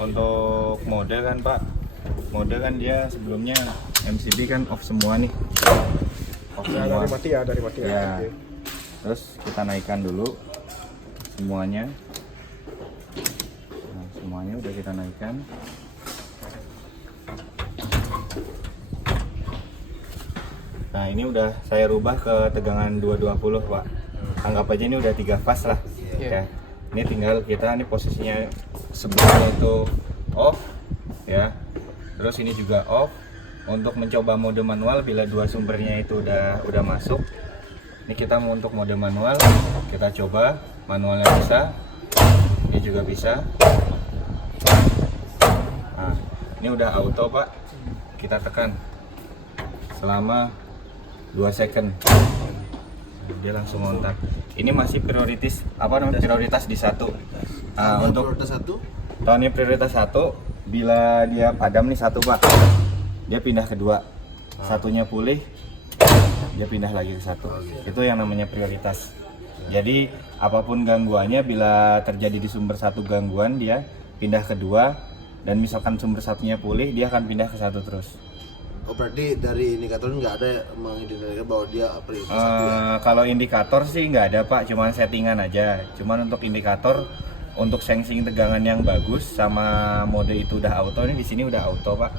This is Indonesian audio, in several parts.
untuk mode kan Pak, mode kan dia sebelumnya MCB kan off semua nih, off Ya, semua. dari mati ya. Ya. Oke. Terus kita naikkan dulu semuanya. Nah, semuanya udah kita naikkan. Nah, ini udah saya rubah ke tegangan 220 Pak. Anggap aja ini udah 3 fase lah. Iya. Ya. Ini tinggal kita, ini posisinya sebelumnya itu off ya. Terus ini juga off. Untuk mencoba mode manual bila dua sumbernya itu udah masuk. Ini kita mau untuk mode manual, kita coba manualnya bisa. Ini juga bisa. Nah, ini udah auto Pak. Kita tekan selama 2 second. Dia langsung ngontak. Ini masih prioritas prioritas di satu. Nah, untuk prioritas 1 tahun ini prioritas 1, bila dia padam nih 1 Pak, dia pindah ke 2, satunya pulih, dia pindah lagi ke 1. Itu yang namanya prioritas. Jadi apapun gangguannya, bila terjadi di sumber 1 gangguan, dia pindah ke 2, dan misalkan sumber satunya pulih, dia akan pindah ke 1 terus. Oh, berarti dari indikator nggak ada mengindikasikan bahwa dia prioritas 1 ya? Kalau indikator sih nggak ada Pak, cuman settingan aja. Cuman untuk indikator, untuk sensing tegangan yang bagus sama mode itu udah auto, ini di sini udah auto Pak.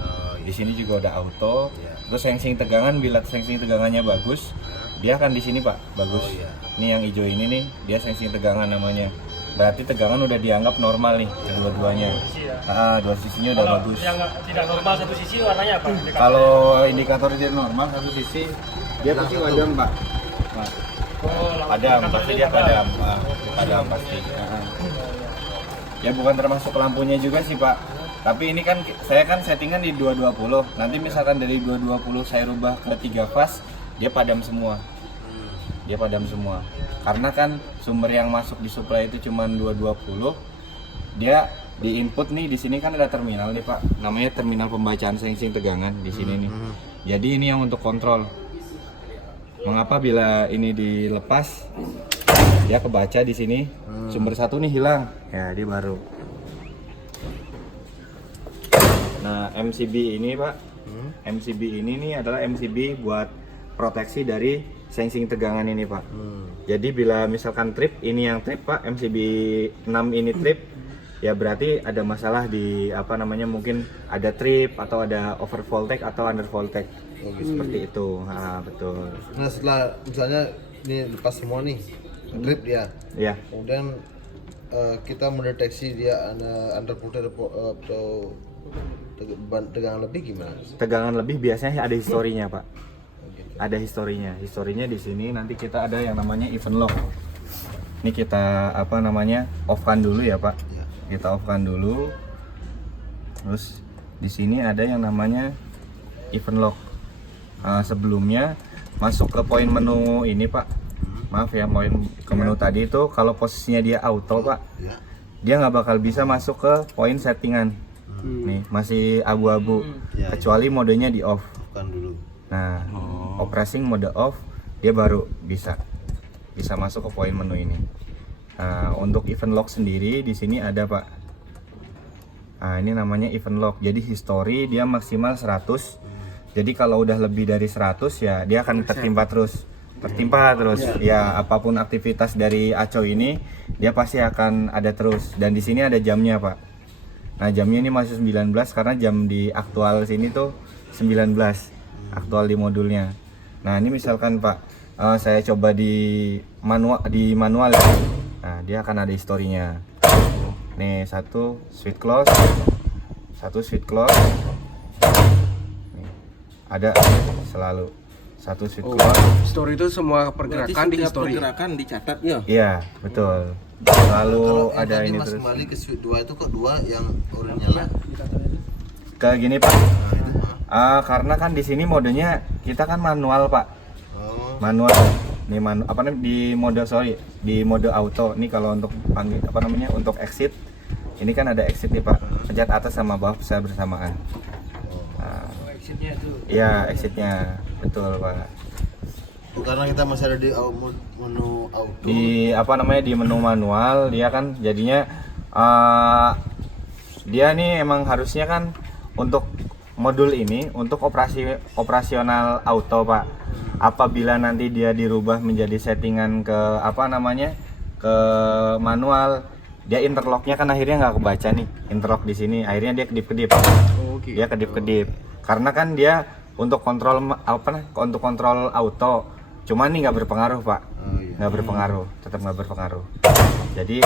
Di sini juga udah auto. Iya. Terus sensing tegangan, bila sensing tegangannya bagus, dia akan di sini Pak, bagus. Oh, iya. Ini yang hijau ini nih, dia sensing tegangan namanya. Berarti tegangan udah dianggap normal nih kedua-duanya. Dua sisinya udah bagus. Yang tidak normal satu sisi warnanya apa? Kalau indikator dia normal satu sisi, dia pasti padam Pak. Nah, padam, pasti dia padam. Padam pasti. Ya bukan termasuk lampunya juga sih Pak. Tapi ini kan saya kan settingan di 220. Nanti misalkan dari 220 saya rubah ke 3 fase, dia padam semua. Dia padam semua. Karena kan sumber yang masuk di supply itu cuma 220. Dia di input nih, di sini kan ada terminal nih Pak. Namanya terminal pembacaan sensing tegangan di sini nih. Jadi ini yang untuk kontrol. Mengapa bila ini dilepas, dia kebaca di sini, sumber 1 nih hilang. Ya, dia baru. Nah, MCB ini Pak, MCB ini nih adalah MCB buat proteksi dari sensing tegangan ini Pak. Jadi bila misalkan trip, ini yang trip Pak, MCB 6 ini trip, ya berarti ada masalah di mungkin ada trip atau ada over voltage atau under voltage. Seperti itu. Nah, betul. Nah, setelah misalnya ini lepas semua nih, trip dia. Ya. Kemudian kita mendeteksi dia under voltage atau tegangan lebih gimana? Tegangan lebih biasanya ada historinya Pak. Ada historinya. Historinya di sini nanti kita ada yang namanya event log. Ini kita off-kan dulu ya Pak. Ya. Kita off-kan dulu. Terus di sini ada yang namanya event log. Sebelumnya masuk ke poin menu ini Pak. Maaf ya, poin ke menu tadi itu kalau posisinya dia auto Pak, Ya. dia nggak bakal bisa masuk ke poin settingan. Nih masih abu-abu, Ya, kecuali modenya di off. Bukan dulu. Nah, operating mode off, dia baru bisa masuk ke poin menu ini. Nah, untuk event log sendiri di sini ada Pak. Nah, ini namanya event log. Jadi history dia maksimal 100. Jadi kalau udah lebih dari 100 ya dia akan tertimpa terus. Ya, apapun aktivitas dari ACO ini dia pasti akan ada terus. Dan di sini ada jamnya Pak. Nah, jamnya ini masih 19 karena jam di aktual sini tuh 19 aktual di modulnya. Nah, ini misalkan Pak, saya coba di manual ya. Nah, dia akan ada historinya. Nih, satu switch close. Nih, ada selalu satu switch close. Story itu semua pergerakan di history. Pergerakan dicatat ya. Iya, betul. Selalu Kalau yang ada tadi ini Mas terus. kembali ke switch 2 itu kok 2 yang oranye nyala. Ke gini Pak. Nah, itu mah. Karena kan di sini modenya kita kan manual Pak. Oh. Manual. Nih di mode auto. Ini kalau untuk untuk exit. Ini kan ada exit nih Pak. Pencet atas sama bawah bisa bersamaan. Exitnya itu. Iya, exitnya. Betul Pak. Karena kita masih ada di menu auto. Di di menu manual dia kan jadinya dia nih emang harusnya kan untuk modul ini untuk operasional auto Pak. Apabila nanti dia dirubah menjadi settingan ke apa namanya ke manual, dia interlocknya kan akhirnya nggak kebaca nih interlock di sini, akhirnya dia kedip-kedip. Dia kedip-kedip karena kan dia untuk kontrol untuk kontrol auto, cuman nih nggak berpengaruh Pak, nggak berpengaruh, tetap nggak berpengaruh. Jadi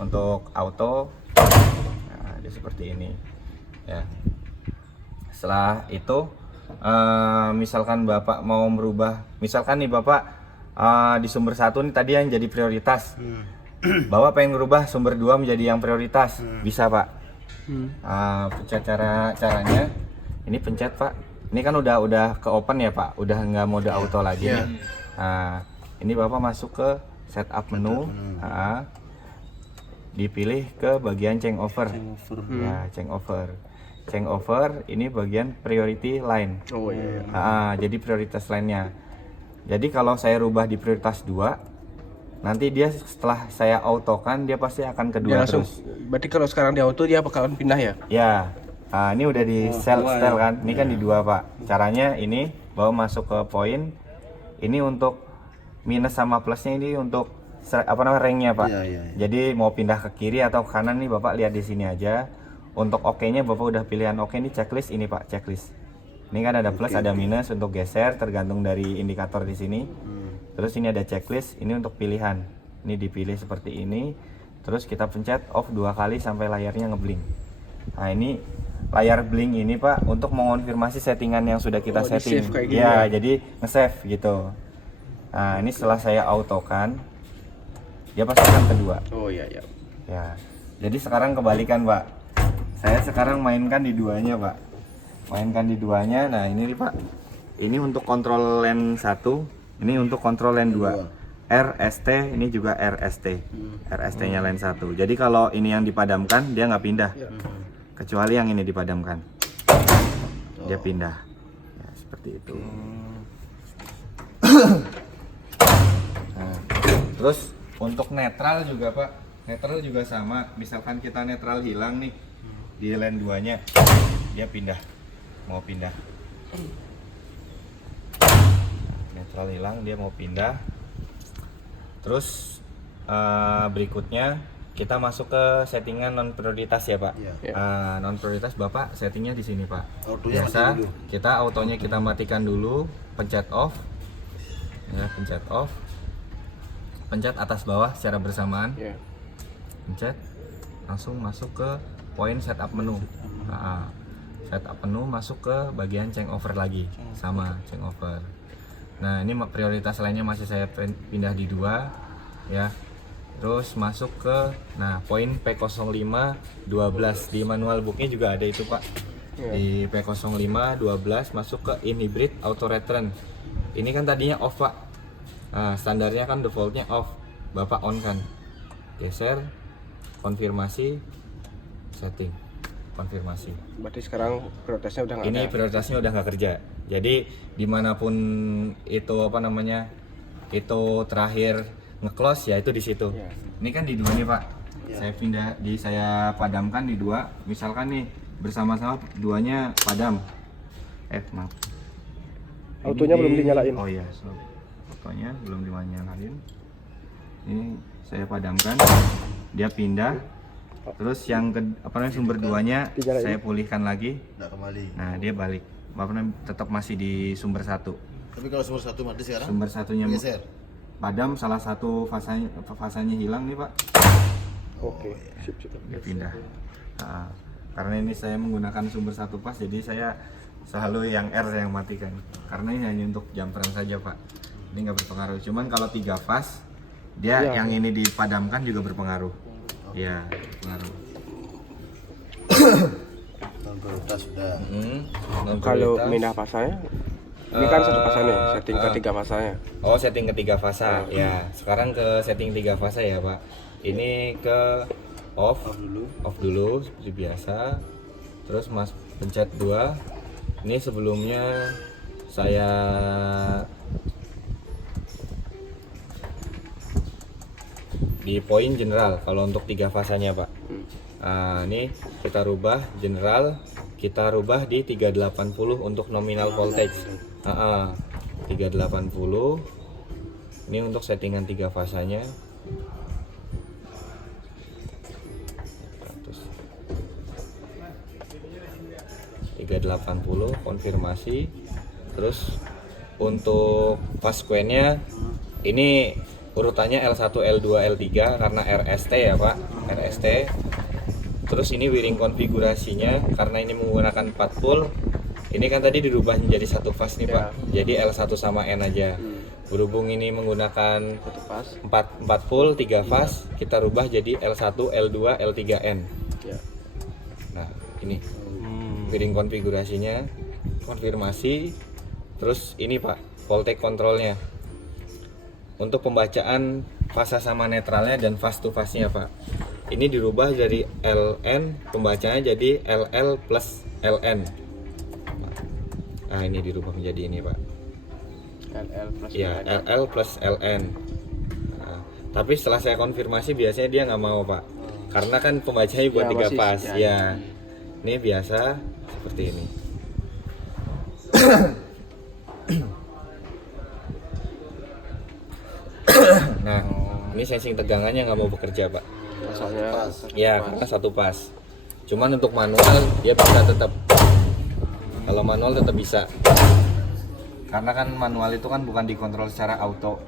untuk auto nah, dia seperti ini ya. Setelah itu misalkan Bapak mau merubah, misalkan nih Bapak di sumber 1 nih tadi yang jadi prioritas, Bapak pengen merubah sumber 2 menjadi yang prioritas, bisa Pak. Pencet caranya ini, pencet Pak. Ini kan udah ke open ya Pak, udah nggak mode auto lagi nih. Nah, ini Bapak masuk ke setup menu, dipilih ke bagian change over. Ya, change over ini bagian priority line. Jadi prioritas lainnya. Jadi kalau saya rubah di prioritas 2, nanti dia setelah saya autokan dia pasti akan kedua terus. Berarti kalau sekarang di auto dia bakalan pindah ya? Ya. Ini udah di style kan. Ini kan di 2 Pak. Caranya ini bawa masuk ke poin. Ini untuk minus sama plusnya, ini untuk apa namanya ranknya Pak. Jadi mau pindah ke kiri atau ke kanan nih Bapak lihat di sini aja. Untuk oke-nya Bapak udah pilihan oke nih, checklist ini Pak, checklist. Ini kan ada plus, ada minus untuk geser tergantung dari indikator di sini. Terus ini ada checklist, ini untuk pilihan. Ini dipilih seperti ini. Terus kita pencet off 2 kali sampai layarnya ngeblink. Nah, ini layar blink ini Pak untuk mengonfirmasi settingan yang sudah kita setting. Ya, jadi nge-save gitu. Nah, ini setelah saya autokan, dia pasti akan kedua. Ya. Jadi sekarang kebalikan Pak. Saya sekarang mainkan di 2-nya Pak. Mainkan di 2-nya. Nah, ini nih Pak. Ini untuk kontrol lane 1, ini untuk kontrol lane 2. RST, ini juga RST. RST-nya lane 1. Jadi kalau ini yang dipadamkan, dia nggak pindah. Kecuali yang ini dipadamkan. Dia pindah. Ya, seperti itu. Nah, terus untuk netral juga Pak. Netral juga sama. Misalkan kita netral hilang nih di lane 2-nya, dia pindah. Mau pindah. Netral hilang, dia mau pindah. Terus berikutnya kita masuk ke settingan non prioritas ya Pak. Non prioritas Bapak settingnya di sini Pak. Biasa kita autonya kita matikan dulu, pencet off. Ya, pencet off. Pencet atas bawah secara bersamaan. Pencet, langsung masuk ke poin setup menu. Setup menu masuk ke bagian change over lagi, sama change over. Nah, ini prioritas lainnya masih saya pindah di 2 ya. Terus masuk ke poin P0512 di manual booknya juga ada itu Pak. Di P0512 masuk ke in hybrid auto return. Ini kan tadinya off Pak. Standarnya kan defaultnya off. Bapak on kan. Geser, konfirmasi, setting, konfirmasi. Berarti sekarang prioritasnya udah nggak ada. Ini prioritasnya udah nggak kerja. Jadi dimanapun itu apa namanya itu terakhir nge-close ya itu di situ. Ini kan di 2 nih Pak. Saya pindah saya padamkan di 2. Misalkan nih bersama-sama 2-nya padam. Maaf. Autonya belum dinyalain. Oh iya, autonya belum dinyalain. Ini saya padamkan. Dia pindah. Terus yang sumber 2-nya saya pulihkan lagi. Nah, dia balik. Tetap masih di sumber 1. Tapi kalau sumber 1 mati sekarang? Sumber 1-nya geser. Padam, salah satu fasanya hilang nih Pak. Oke, sip. Dia pindah. Karena ini saya menggunakan sumber 1 pas, jadi saya selalu yang R yang matikan. Karena ini hanya untuk jam terang saja Pak. Ini nggak berpengaruh. Cuman kalau 3 fas, dia yang ini dipadamkan juga berpengaruh. Ya, berpengaruh. Non prioritas sudah. Kalau pindah fasanya, ini kan satu fasanya, setting ke 3 fasanya. Oh, setting ke 3 fasa. Ya, sekarang ke setting 3 fasa ya Pak. Ini ke off dulu seperti biasa. Terus Mas pencet 2. Ini sebelumnya saya di poin general kalau untuk 3 fasanya Pak. Ini kita rubah general, kita rubah di 380 untuk nominal voltage. 380. Ini untuk settingan 3 fasanya. 380 konfirmasi. Terus untuk fast sequence-nya ini urutannya L1, L2, L3 karena RST ya Pak, RST. Terus ini wiring konfigurasinya karena ini menggunakan 4 pole. Ini kan tadi dirubah menjadi 1 fast nih Pak. Jadi L1 sama N aja. Berhubung ini menggunakan 4 pole 3 fast, kita rubah jadi L1, L2, L3N. Nah, ini wiring konfigurasinya, konfirmasi. Terus ini Pak, voltage controlnya. Untuk pembacaan fasa sama netralnya dan fast to fast-nya Pak. Ini dirubah dari LN, pembacanya jadi LL plus LN. Nah, ini dirubah menjadi ini Pak. LL plus Ya, LN. LL plus LN. Nah, tapi setelah saya konfirmasi biasanya dia nggak mau Pak. Karena kan pembacanya buat Ya, 3 masih- pas. ya. Ya. Ini biasa seperti ini. Nah, ini sensing tegangannya nggak mau bekerja Pak. Pasalnya Ya, karena 1 pas. Cuman untuk manual dia bisa tetap. Kalau manual tetap bisa. Karena kan manual itu kan bukan dikontrol secara auto.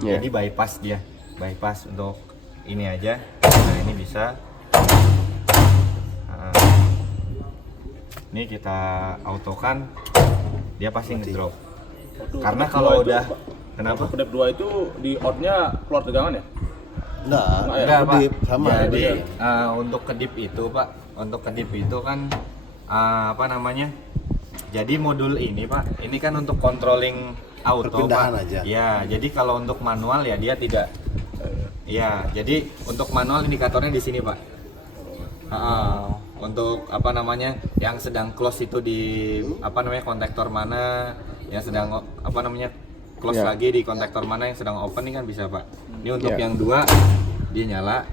Ya. Jadi bypass dia. Bypass untuk ini aja. Nah, ini bisa. Nah, ini kita autokan, dia pasti ngedrop. Karena kalau udah kenapa? Kedip 2 itu di outnya keluar tegangan ya? Enggak, Pak. kedip, sama. Jadi untuk kedip itu Pak, untuk kedip itu kan apa namanya? Jadi modul ini Pak, ini kan untuk controlling auto Perpindahan Pak. aja. Ya, jadi kalau untuk manual ya dia tidak. Ya, jadi untuk manual indikatornya di sini Pak. Untuk apa namanya? Yang sedang close itu di apa namanya kontaktor mana? Yang sedang apa namanya? Close Ya. lagi di kontaktor mana yang sedang open ini kan bisa Pak. Ini untuk Ya. yang 2 dia nyala.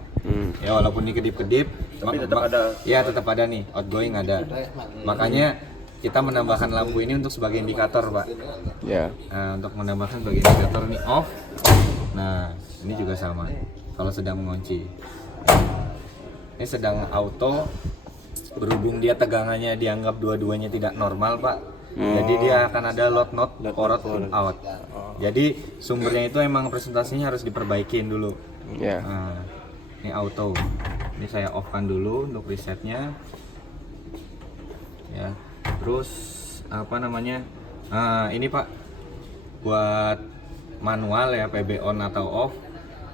Ya walaupun ini kedip-kedip, Tapi tetap ada. Ya tetap ada nih, outgoing ada. Makanya kita menambahkan lampu ini untuk sebagai indikator Pak. ya. Nah, untuk menambahkan sebagai indikator ini off. Nah ini juga sama. Kalau sedang mengunci, ini sedang auto. Berhubung dia tegangannya dianggap dua-duanya tidak normal Pak. Jadi dia akan ada load not forward out. Jadi sumbernya itu emang presentasinya harus diperbaikin dulu. Ya. Nah, ini auto. Ini saya off kan dulu untuk resetnya. Ya. Terus apa namanya? Ini Pak buat manual ya, PB on atau off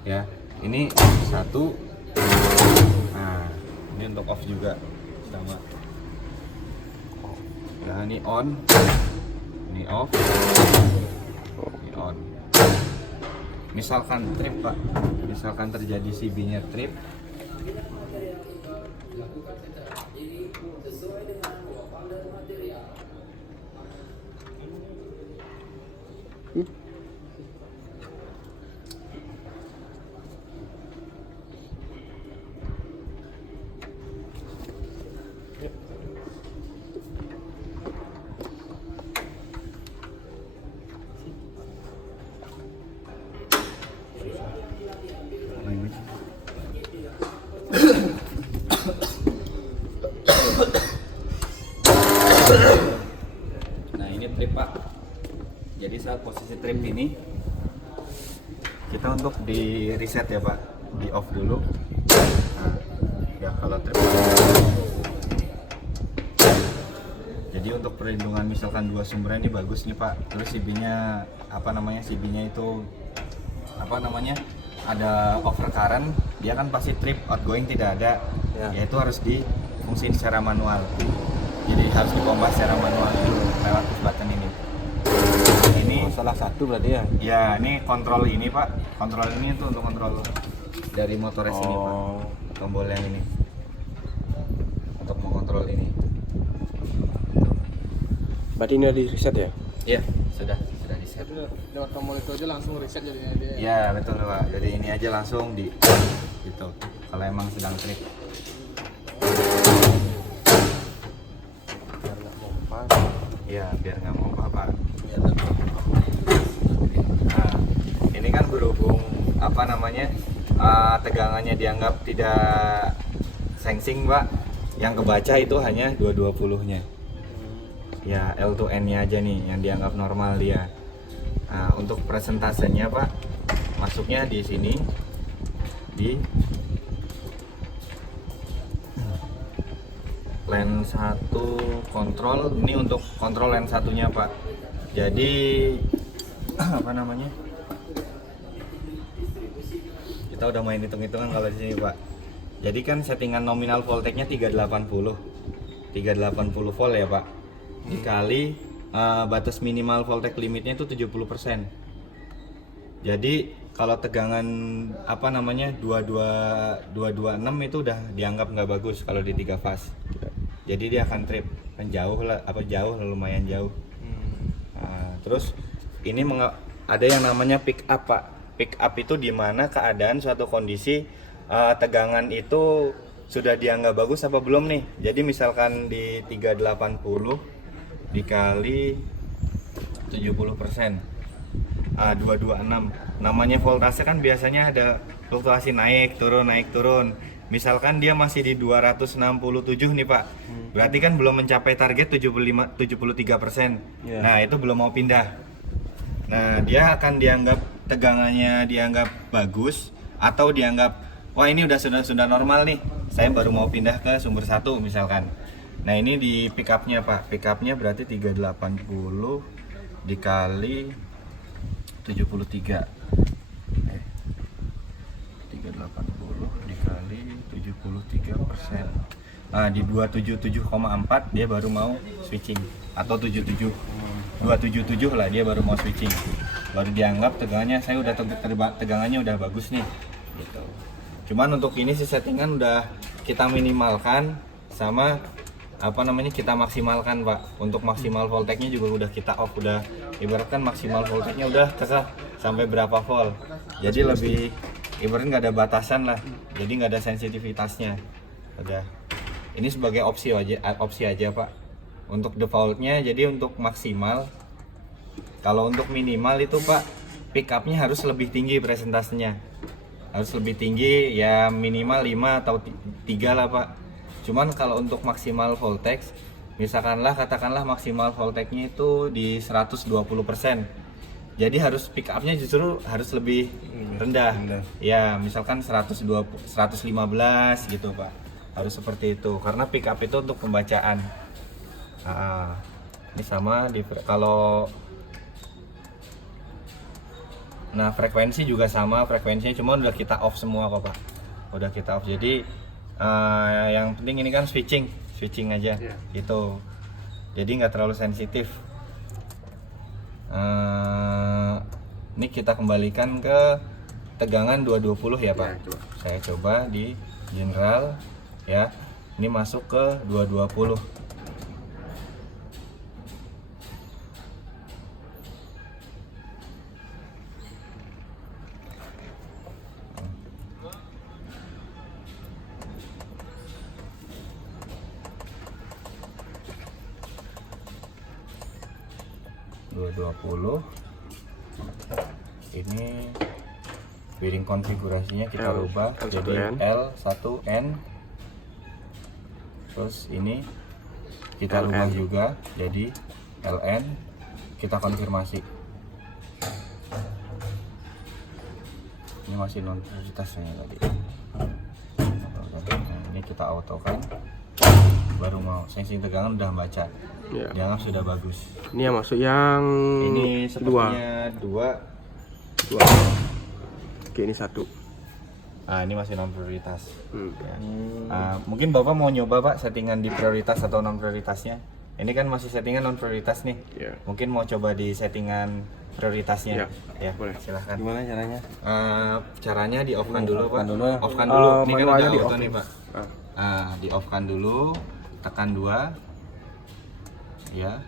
ya. Ini 1. Nah, ini untuk off juga sama. Ya, ini on. Ini off. Ini on. Misalkan trip Pak, misalkan terjadi CB-nya trip, nah ini trip Pak. Jadi saat posisi trip ini kita untuk di reset ya Pak, di off dulu. Nah, ya kalau trip. Jadi untuk perlindungan misalkan 2 sumber ini bagus nih Pak. Terus CB-nya apa namanya? CB-nya itu apa namanya? Ada overcurrent, dia kan pasti trip, outgoing tidak ada. Ya itu harus difungsiin secara manual. Jadi harus dikombas secara manual dulu lewat push button ini. Ini Salah satu berarti ya. ya ini kontrol ini Pak. Kontrol ini itu untuk kontrol dari motornya sini Pak. Tombol yang ini untuk mengontrol ini. Berarti ini udah di reset ya? Iya, sudah di set. Lewat tombol itu aja langsung reset jadinya dia. Ya betul Pak. Jadi ini aja langsung di gitu. Kalau emang sedang trip. Ya, biar nggak mau apa. Biar dapat. Nah, ini kan berhubung apa namanya tegangannya dianggap tidak sengsing Pak, yang kebaca itu hanya 220-nya. Ya, L to N-nya aja nih yang dianggap normal dia. Nah, untuk presentasenya Pak, masuknya di sini di lens 1 kontrol. Ini untuk kontrol lens satunya Pak. Jadi apa namanya? Kita udah main hitung-hitungan kalau di sini Pak. Jadi kan settingan nominal voltage-nya 380 volt ya Pak. Dikali batas minimal voltage limitnya itu 70%. Jadi kalau tegangan apa namanya 226 itu udah dianggap nggak bagus kalau di 3 fase. Jadi dia akan trip kan jauh lah, lumayan jauh. Nah, terus ini ada yang namanya pick up Pak. Pick up itu di mana keadaan suatu kondisi tegangan itu sudah dianggap bagus apa belum nih. Jadi misalkan di 380 dikali 70%, 226. Namanya voltase kan biasanya ada fluktuasi naik turun. Misalkan dia masih di 267 nih Pak. Berarti kan belum mencapai target 73%. Nah, itu belum mau pindah. Nah, dia akan dianggap tegangannya dianggap bagus atau dianggap wah ini sudah normal nih. Saya baru mau pindah ke sumber 1 misalkan. Nah, ini di pick up-nya Pak. Pick up-nya berarti 380 dikali 73. 380 dikali 73%. Nah, di 277,4 dia baru mau switching atau 77. 277 lah dia baru mau switching. Baru dianggap tegangannya saya udah tegangannya udah bagus nih. Gitu. Cuman untuk ini sih settingan udah kita minimalkan sama apa namanya kita maksimalkan Pak. Untuk maksimal voltage-nya juga udah kita off, udah ibaratkan maksimal voltage-nya udah sampai berapa volt. Jadi lebih ibaratnya nggak ada batasan lah. Jadi nggak ada sensitivitasnya. Udah. Ini sebagai opsi aja Pak. Untuk defaultnya jadi untuk maksimal. Kalau untuk minimal itu Pak, pick up-nya harus lebih tinggi presentasenya. Harus lebih tinggi ya minimal 5 atau 3 lah Pak. Cuman kalau untuk maksimal voltage, katakanlah maksimal voltage-nya itu di 120%. Jadi harus pick up-nya justru harus lebih rendah. Ya, misalkan 115 gitu Pak. Harus seperti itu karena pick up itu untuk pembacaan. Ini sama kalau frekuensi juga sama, frekuensinya cuma udah kita off semua kok Pak. Udah kita off. Jadi yang penting ini kan switching aja gitu. Jadi nggak terlalu sensitif. Ini kita kembalikan ke tegangan 220 ya Pak. Saya coba di general ya. Ini masuk ke 220. Ini bearing konfigurasinya kita rubah jadi L1N. Terus ini kita rubah juga jadi LN. Kita konfirmasi. Ini masih non prioritasnya tadi. Nah, ini kita auto kan. Baru mau sensing tegangan udah baca. Dianggap sudah bagus. Ini yang masuk yang ini sepertinya dua. Oke, ini 1. Ini masih non prioritas. Mungkin Bapak mau nyoba Pak settingan di prioritas atau non prioritasnya. Ini kan masih settingan non prioritas nih. Mungkin mau coba di settingan prioritasnya. Ya, boleh. Silahkan. Gimana caranya? Caranya di off kan dulu Pak. Off kan dulu. Ini kan udah auto nih Pak. Di off kan dulu, tekan 2. Ya.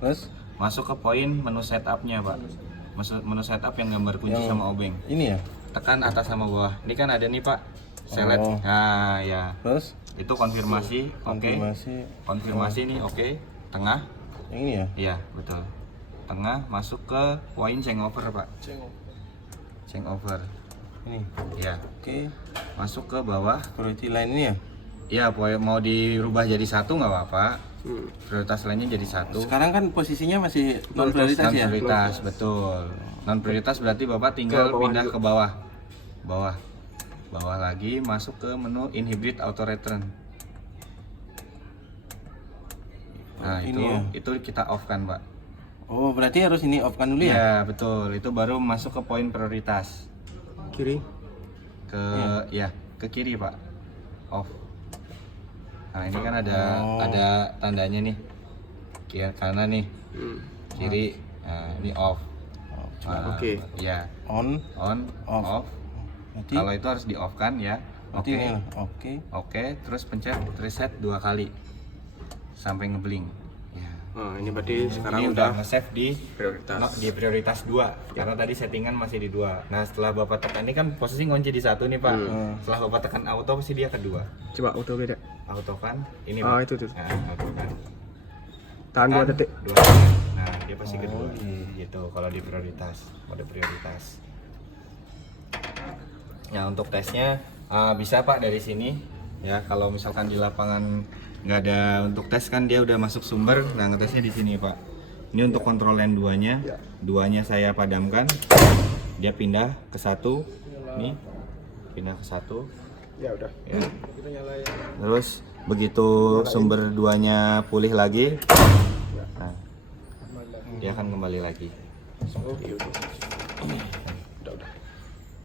Terus masuk ke poin menu setupnya Pak. Menu setup yang gambar kunci sama obeng. Ini ya? Tekan atas sama bawah. Ini kan ada nih Pak. Select. Nah, ya. Terus itu konfirmasi. Oke. Konfirmasi nih oke. Tengah. Yang ini ya? Iya, betul. Tengah masuk ke poin changeover, Pak. Changeover. Ini. Iya. Oke. Masuk ke bawah. Priority line ini ya? Iya, poin mau dirubah jadi 1 nggak apa-apa. Prioritas lainnya jadi 1. Sekarang kan posisinya masih non prioritas Non ya? prioritas, betul. Non prioritas berarti Bapak tinggal pindah ke bawah. Bawah lagi masuk ke menu inhibit auto return. Nah, ini ya? itu kita off kan, Pak. Oh, berarti harus ini off kan dulu ya? Iya, betul. Itu baru masuk ke poin prioritas. Kiri. Ke ke kiri, Pak. Off. Nah, ini kan ada tandanya nih. Kiri kanan nih. Kiri. Nah, ini off. Nah, Oke. Ya. On. Off. Berarti, Kalau itu harus di off kan ya. berarti Oke. ini lah. Oke. Oke, terus pencet reset 2 kali sampai ngebling. Ya. Nah, ini berarti sekarang Ini udah udah nge-save di prioritas. di prioritas 2 karena tadi settingan masih di 2. Nah, setelah Bapak tekan ini kan posisi ngunci di 1 nih, Pak. Setelah Bapak tekan auto pasti dia ke 2. Coba auto beda. Auto kan ini, Ah, Pak. itu tuh. Nah, auto kan. Tahan 2 detik. 2. Nah, dia pasti ke 2. Gitu kalau di prioritas, mode prioritas. Nah, untuk tesnya bisa, Pak, dari sini. Ya, kalau misalkan di lapangan nggak ada untuk tes kan dia udah masuk sumber. Nah, ngetesnya di sini, Pak. Ini untuk kontrol line 2-nya. 2-nya saya padamkan. Dia pindah ke 1. Nih. Pindah ke 1. Ya udah. Ya. Terus begitu sumber 2-nya pulih lagi, nah, dia akan kembali lagi. Nah,